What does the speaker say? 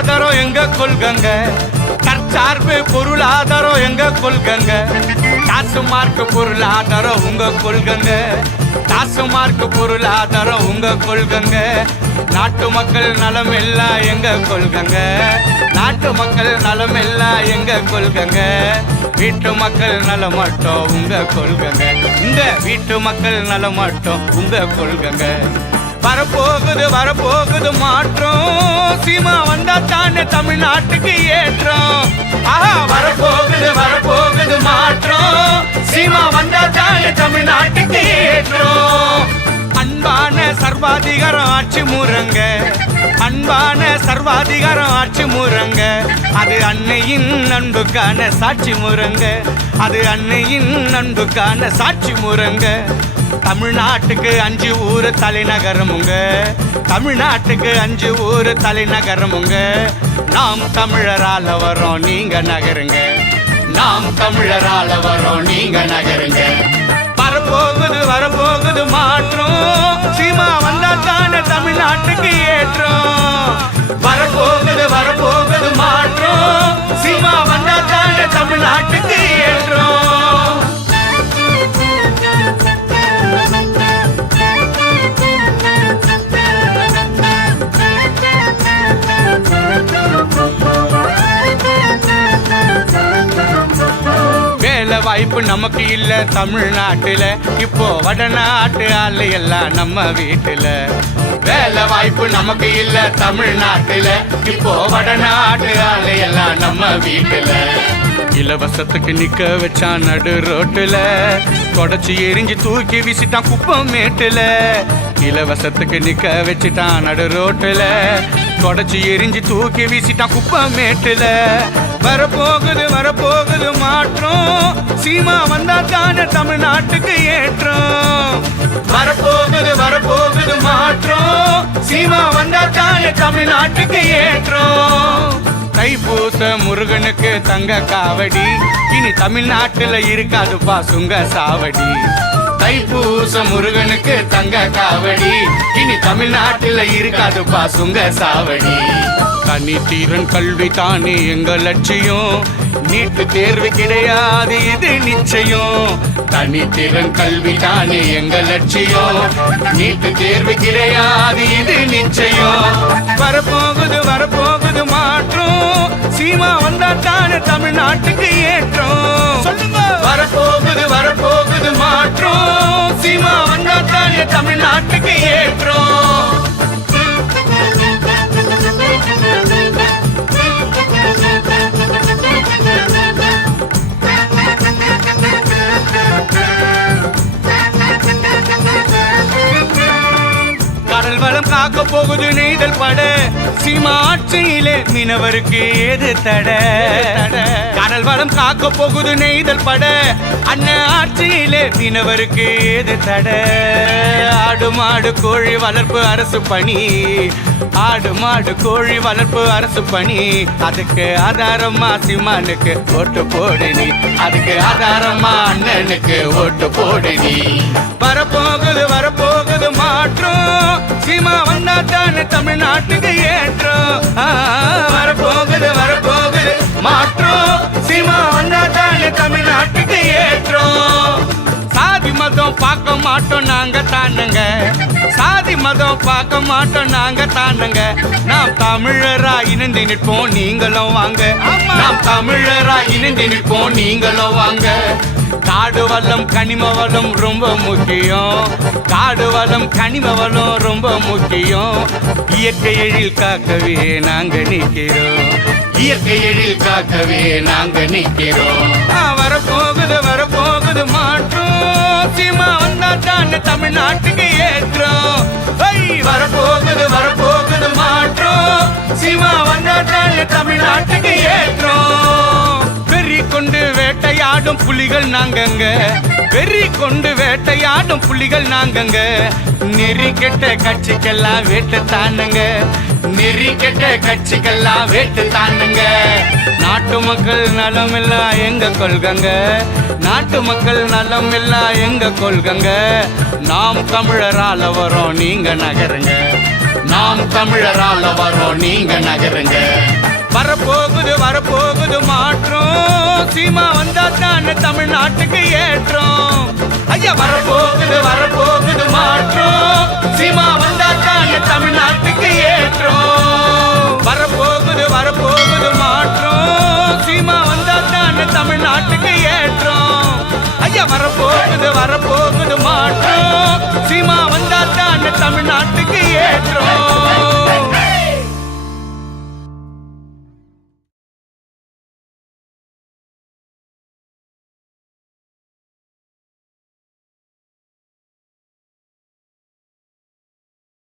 பொருளாதாரம் எங்க கொள்கங்க, தற்சார்பு பொருளாதாரம் எங்க கொள்கங்க, காசு மார்க்கு பொருளாதாரம் உங்க கொள்கங்க, காசு மார்க்கு பொருளாதாரம் உங்க கொள்கங்க. நாட்டு மக்கள் நலம் எல்லாம் எங்க கொள்கங்க, நாட்டு மக்கள் நலம் எல்லாம் எங்க கொள்கங்க, வீட்டு மக்கள் நலம் மட்டும் உங்க கொள்கங்க, உங்க வீட்டு மக்கள் நலம் மட்டும் உங்க கொள்கங்க. வரப்போகுது வரப்போகுது மாற்றம், சீமா வந்தா தானே தமிழ்நாட்டுக்கு ஏற்றம். ஆஹா, வரப்போகுது வரப்போகுது மாற்றம், சீமா வந்தா தானே தமிழ்நாட்டுக்கு ஏற்றம். அன்பான சர்வாதிகாரம் ஆட்சி முறங்க, அன்பான சர்வாதிகாரம் ஆட்சி முறங்க, அது அன்னையின் அன்புக்கான சாட்சி முறங்க, அது அன்னையின் அன்புக்கான சாட்சி முறங்க. தமிழ்நாட்டுக்கு 5 ஊர் தலைநகரமுங்க, தமிழ்நாட்டுக்கு 5 ஊர் தலைநகரமுங்க. நாம் தமிழரால வரோம் நீங்க நகருங்க, நாம் தமிழரால வரோம் நீங்க நகருங்க. வரப்போகுது வரப்போகுது மாற்றம், சீமா வந்தா தானே தமிழ்நாட்டுக்கு ஏற்றம். வரப்போகுது வரப்போகுது மாற்றம், சீமா வந்தா தானே தமிழ்நாட்டுக்கு ஏற்றம். வாய்ப்பு நமக்கு இல்ல தமிழ்நாட்டுல, இப்போ வடநாட்டு ஆளு எல்லாம் நம்ம வீட்டுல. வேலை வாய்ப்பு நமக்கு இல்ல தமிழ்நாட்டுல, இப்போ வடநாட்டு ஆளு எல்லாம் நம்ம வீட்டுல. இலவசத்துக்கு நிக்க வச்சான் நடு ரோட்டுல, தொடச்சி எரிஞ்சு தூக்கி வீசிட்டான் குப்பம் மேட்டுல. இலவசத்துக்கு நிக்க வச்சுட்டான் நடு ரோட்டுல, தொடச்சி எரிஞ்சு தூக்கி வீசிட்டான் குப்பம் மேட்டுல. வரப்போகுது வரப்போகுது மாற்றம், சீமா வந்தா தானே தமிழ்நாட்டுக்கு ஏற்றம். வரப்போகுது வரப்போகுது மாற்றம், சீமா வந்தா தானே தமிழ்நாட்டுக்கு ஏற்றம். தைப்பூச முருகனுக்கு தங்க காவடி, இனி தமிழ்நாட்டுல இருக்காதுப்பா சுங்க சாவடி. தைப்பூச முருகனுக்கு தங்க காவடி, இனி தமிழ்நாட்டுல இருக்காதுப்பா சுங்க சாவடி. தனித்திறன் கல்வி தானே எங்க லட்சியம், நீட்டு தேர்வு கிடையாது இது நிச்சயம். தனித்திறன் கல்வி தானே எங்க லட்சியம், நீட்டு தேர்வு கிடையாது இது நிச்சயம். வரப்போகுது வரப்போகுது மாற்றம், சீமா வந்தா தானே தமிழ்நாட்டுக்கு ஏற்றம். வரப்போகுது வரப்போகுது மாற்றம், சீமா வந்தா தானே தமிழ்நாட்டுக்கு ஏற்றம். கடல் வளம் காக்க போகுது நெய்தல் பட, சீமா ஆட்சியிலே மீனவருக்கு ஏது தட. கடல் வளம் காக்க போகுது நெய்தல் பட, அண்ணன் ஆட்சியிலே மீனவருக்கு ஏது தட. ஆடு மாடு கோழி வளர்ப்பு அரசு பணி, ஆடு மாடு கோழி வளர்ப்பு அரசு பணி. அதுக்கு ஆதாரமா சீமானுக்கு ஓட்டு போடு நீ, அதுக்கு ஆதாரமா அண்ணனுக்கு ஓட்டு போடு நீ. வரப்போகுது வரப்போகுது மாற்றம், சீமா வந்தா தானே தமிழ்நாட்டுக்கு ஏற்றம். வரப்போகுது வரப்போகுது மாற்றம், சீமா வந்தா தானே தமிழ்நாட்டுக்கு ஏற்றம். சாதி மதம் பார்க்க மாட்டோம் நாங்க தானுங்க, சாதி மதம் பார்க்க மாட்டோம் நாங்க தானுங்க. நாம் தமிழரா இணைந்து நிற்போம் நீங்களும் வாங்க, நாம் தமிழரா இணைந்து நிற்போம் நீங்களும் வாங்க. காடு வளம் கனிம வளம் ரொம்ப முக்கியம், காடு வளம் கனிம வளம் ரொம்ப முக்கியம். இயற்கை எழில் காக்கவே நாங்க நிற்கிறோம், இயற்கை எழில் காக்கவே நாங்க நிற்கிறோம். வரப்போகுது வரப்போகுது மாற்றம், சீமா வந்தா தானே தமிழ்நாட்டுக்கு ஏற்றம். வரப்போகுது வரப்போகுது மாற்றம், சீமா வந்தா தானே தமிழ்நாட்டுக்கு ஏற்றம். வெறி கொண்டு வேட்டையாடும் புலிகள் நாங்கங்க, வெறி கொண்டு வேட்டையாடும் புலிகள் நாங்கங்க. நெறி கெட்ட கட்சிக்கெல்லாம் வேட்டு தானுங்க, நெறி கெட்ட கட்சிக்கெல்லாம் வேட்டு தானுங்க. நாட்டு மக்கள் நலம் எல்லாம் எங்க கொள்கங்க, நாட்டு மக்கள் நலம் எல்லாம் எங்க கொள்கங்க. நாம் தமிழரால வரோம் நீங்க நகருங்க, நாம் தமிழரால வரோம் நீங்க நகருங்க. வரப்போகுது மாற்றம் சீமா வந்தா தானே தமிழ்நாட்டுக்கு ஏற்றம் ஐயா வரப்போகுது மாற்றம் சீமா வந்தா தானே தமிழ்நாட்டுக்கு ஏற்றம்